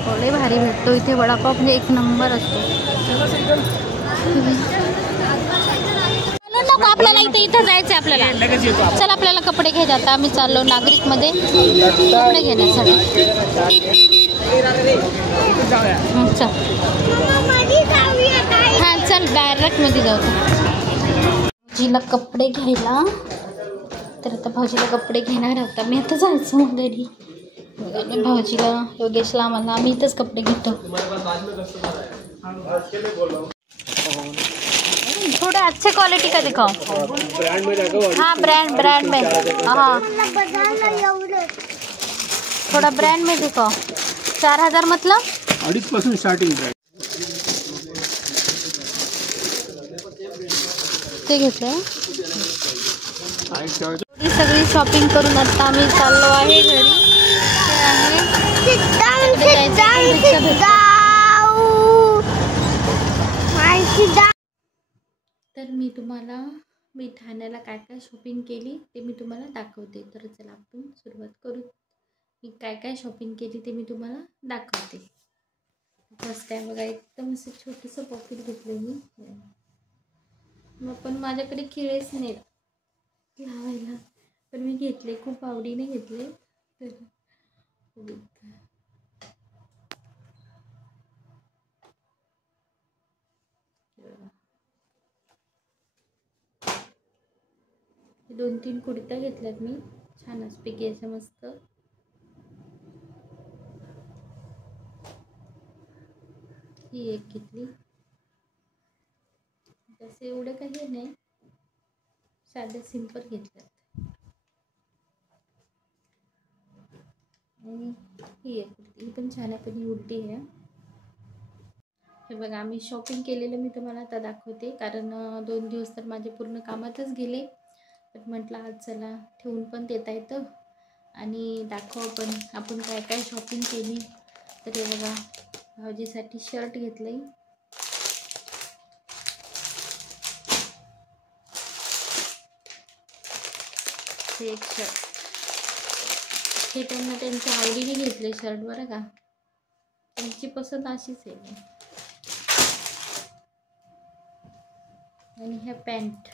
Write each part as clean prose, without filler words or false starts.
वडापाव लय भारी भेटतो इथे. वडापाव म्हणजे एक नंबर असतो. नको आपल्याला इथं जायचं आपल्याला. चल आपल्याला कपडे घ्यायचे. आता आम्ही चाललो नागरिकमध्ये कपडे घेण्यासाठी. चल हां चल डायरेक्टमध्ये जाऊ. भाऊजीला कपडे घ्यायला. तर आता भाऊजीला कपडे घेणार होता मी. आता जायचं मग घरी. भाऊजीला योगेशला आम्हाला आम्ही इथंच कपडे घेतो. थोड़े अच्छे क्वालिटी का दिखाओ. हाँ ब्रांड में. हाँ थोड़ा ब्रांड में दिखाओ. 4000 मतलब 2.5% स्टार्टिंग प्राइस. ते घेतलं. सगळी शॉपिंग करून आता आम्ही चाललो आहे घरी. तर मी ठाण्याला काय काय शॉपिंग केली ते मी तुम्हाला दाखवते. तर चला आपण सुरुवात करू. मी काय काय शॉपिंग केली ते मी तुम्हाला दाखवते. फर्स्ट टाइम बघा एकदम असं छोटंसं पॉकेट घेतलं मी. मग पण माझ्याकडे खिळेच नाही लावायला, पण मी घेतले. खूप आवडीने घेतले. तर दोन तीन कुर्त्या घेतल्यात मी छान पैकी अशा मस्त. ही एक घेतली. तसे एवढं काही नाही, साधे सिंपल घेतल्यात. आणि ही एक कुर्ती, ही पण छान आहे, पण ही उलटी आहे. हे बघा आम्ही शॉपिंग केलेलं मी तुम्हाला आता दाखवते. कारण 2 दिवस तर माझे पूर्ण कामातच गेले. तर म्हटलं आज चला ठेवून पण देता येतं आणि दाखवा पण आपण काय काय शॉपिंग केली. तर हे बघा भाऊजीसाठी शर्ट घेतलंय. हे एक शर्ट, हे त्यांना त्यांच्या आवडीने घेतले शर्ट बरं का. त्यांची पसंत अशीच आहे. आणि ह्या पॅन्ट,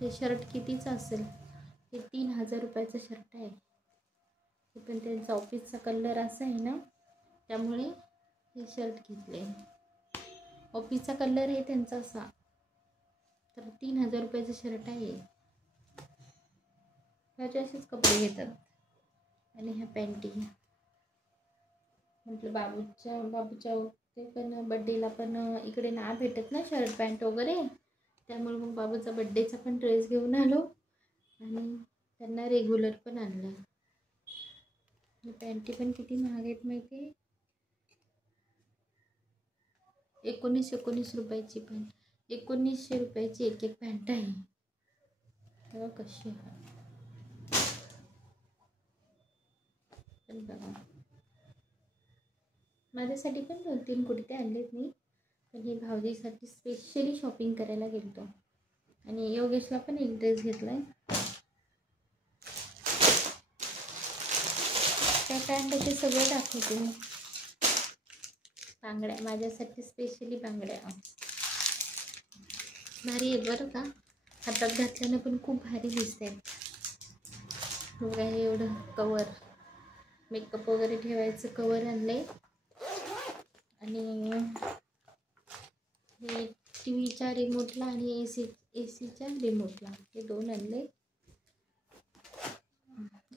हे शर्ट कितीचं असेल, हे 3000 रुपयाचं शर्ट आहे. हे पण त्यांचा ऑफिसचा कलर असा आहे ना, त्यामुळे हे शर्ट घेतले. ऑफिसचा कलर आहे त्यांचा असा. तर 3000 रुपयाचं शर्ट आहे. ह्याचे असेच कपडे घेतात. आणि ह्या पॅन्टी म्हटलं बाबूच्या ते पण बड्डेला पण इकडे नाही भेटत ना शर्ट पॅन्ट वगैरे, त्यामुळे मग बाबूचा बड्डेचा पण ड्रेस घेऊन आलो आणि त्यांना रेग्युलर पण आणलं. पॅन्टी पण किती महाग आहेत माहिती आहे. 19 रुपयाची, पण 1900 रुपयाची एक एक पॅन्ट आहे. तेव्हा कशी आहे पण बघा. माझ्यासाठी पण 2-3 कुर्ते आणलेत मी, पण हे भाऊजीसाठी स्पेशली शॉपिंग करायला गेलतो. आणि योगेशला पण एक ड्रेस घेतलाय. त्या पॅन्ट ते सगळं दाखवते मी. बांगड्या माझ्यासाठी स्पेशली बांगड्या भारी आहेत बरं का. हातात घातल्यानं पण खूप भारी दिसत आहेत. बघा हे एवढं कवर, मेकअप वगैरे ठेवायचं कवर आणलंय. आणि हे टीव्हीच्या रिमोटला आणि एसीच्या रिमोटला हे 2 आणले.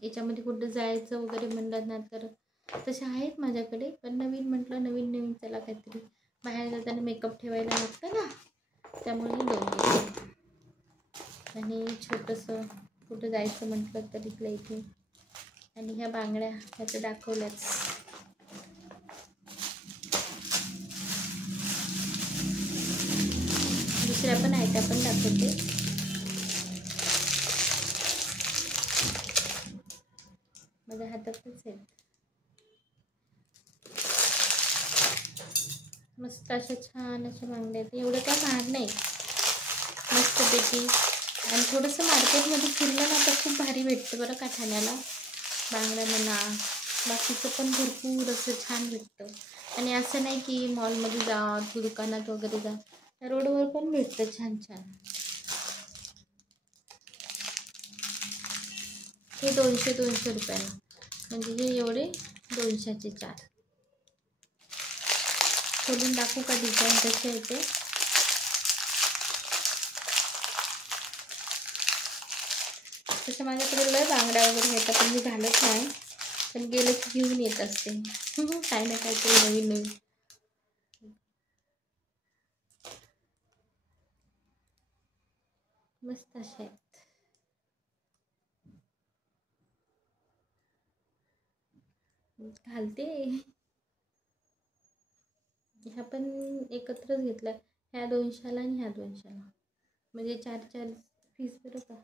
याच्यामध्ये कुठं जायचं वगैरे म्हणलं ना तर तसे आहेत माझ्याकडे, पण नवीन म्हटलं नवीन चला काहीतरी बाहेर जाताना मेकअप ठेवायला लागतं ना, त्यामुळे 2 घेतले. आणि छोटंसं कुठं जायचं म्हटलं तर इथल्या इथे. आणि ह्या बांगड्या ह्याचं दाखवल्याच. दुसऱ्या पण आहेत त्या पण दाखवते. माझ्या हातातच आहेत. मस्त अशा छान अशा बांगड्या आहेत. एवढं काय महाग नाही, मस्तपैकी. आणि थोडंसं मार्केटमध्ये फिरलं ना तर खूप भारी भेटतं बरं का ठाण्याला. बांगड्या म्हणा बाकीचं पण भरपूर असं छान भेटतं. आणि असं नाही की मॉलमध्ये जा, दुकानात वगैरे जा, रोडवर पण भेटतं छान छान. हे 200 रुपयाला, म्हणजे हे एवढे 200चे 4. खोलून दाखवू का डिझाईन कसे आहे ते? तसं माझ्याकडे लय बांगड्या वगैरे येतात, पण मी घालत नाही, पण गेलं की घेऊन येत असते काही ना काहीतरी नवीन नवीन. मस्त असे आहेत. घालते. ह्या पण एकत्रच घेतल्या, ह्या 200ला आणि ह्या 200ला, म्हणजे 4 पीस बरं का.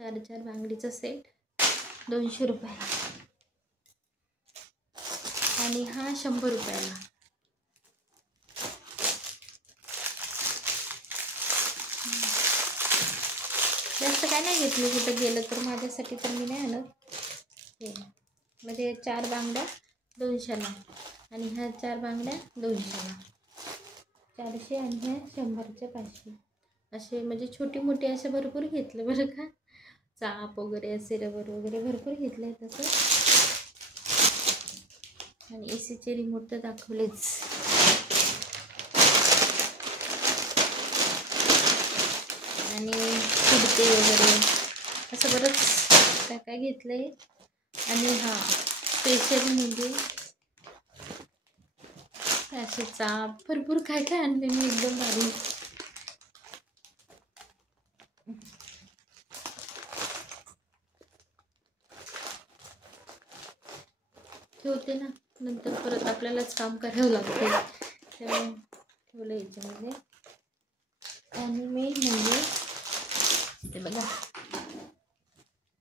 4 बांगडीचा सेट 200 रुपयाला, आणि हा 100 रुपयाला. जास्त काय नाही घेतलं, कुठं गेलं तर माझ्यासाठी तर मी नाही आणत. हे म्हणजे 4 बांगड्या 200ला, आणि ह्या 4 बांगड्या 200ला, 400, आणि ह्या 100च्या 500 असे, म्हणजे छोटी मोठी असे भरपूर घेतलं बरं का. चाप वगैरे असे रबर वगैरे भरपूर घेतले तसं. आणि एसीचे रिमोट तर दाखवलेच. आणि कुडते वगैरे असं बरंच काय काय घेतलं आहे. आणि हा स्पेशल म्हणजे असे चाप भरपूर काय काय आणले मी, एकदम भारी. ठेवते ना, नंतर परत आपल्यालाच काम करावं लागते, त्यामुळे ठेवलं याच्यामध्ये. आणि मेन म्हणजे ते बघा,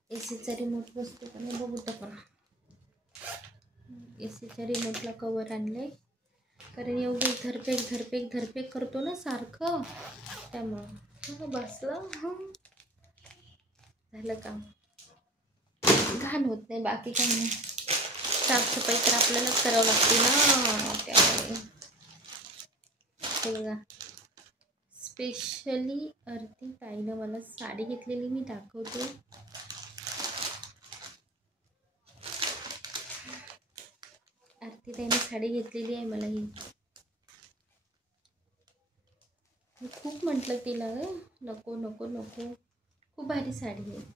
एसीचा रिमोट बसतो का नाही बघू आपण. एसीच्या रिमोटला कवर आणले, कारण एवढी धरपेक करतो ना सारखं, त्यामुळं बसलं झालं काम. घाण होत नाही, बाकी काही नाही. साफसफाई तर आपल्यालाच करावं लागते ना, त्यामुळे. हे बघा, स्पेशली आरती ताईनं मला साडी घेतलेली, मी दाखवते. आरती ताईनं साडी घेतलेली आहे मला ही. मी खूप म्हटलं तिला, नको नको नको, खूप भारी साडी आहे.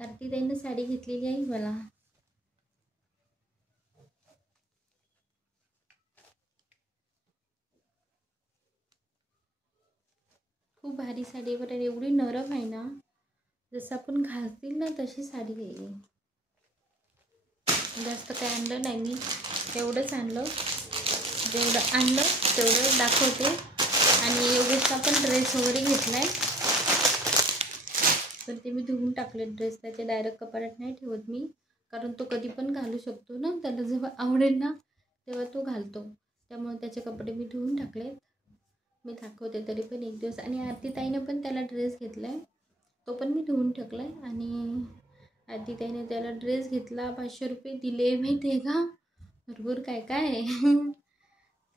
आरती ताईनं साडी घेतलेली आहे मला. खूप भारी साडी आहे बरं, एवढी नरम आहे ना, जसं आपण घालतील ना तशी साडी आहे. जास्त काय आणलं नाही मी, एवढंच आणलं, जेवढं आणलं तेवढं दाखवते. आणि योगेशचा पण ड्रेस वगैरे घेतला आहे, तर ते मी धुवून टाकले ड्रेस, त्याचे डायरेक्ट कपाटात नाही ठेवत मी, कारण तो कधी पण घालू शकतो ना, त्याला जेव्हा आवडेल ना तेव्हा तो घालतो, त्यामुळे त्याचे कपडे मी धुवून टाकलेत. मी दाखवते तरी पण एक दिवस. आणि आरती ताईनं पण त्याला ड्रेस घेतला आहे, तो पण मी धुवून टाकला आहे. आणि आरती ताईने त्याला ड्रेस घेतला, 500 रुपये दिले, माहिती आहे का, भरपूर काय काय आहे.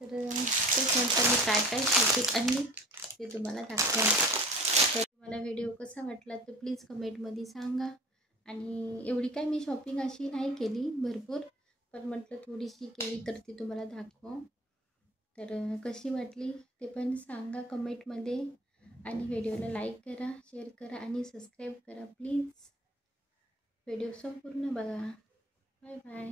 तर तेच नंतर मी काय काय शॉपिंग आणली ते तुम्हाला दाखवा. तर तुम्हाला व्हिडिओ कसा वाटला तर प्लीज कमेंटमध्ये सांगा. आणि एवढी काय मी शॉपिंग अशी नाही केली भरपूर, पण म्हटलं थोडीशी केली तर ती तुम्हाला दाखवा. तर कशी वाटली ते पण सांगा कमेंटमध्ये. आणि व्हिडिओला लाईक करा, शेअर करा आणि सबस्क्राईब करा प्लीज. व्हिडिओ संपूर्ण बघा. Bye bye.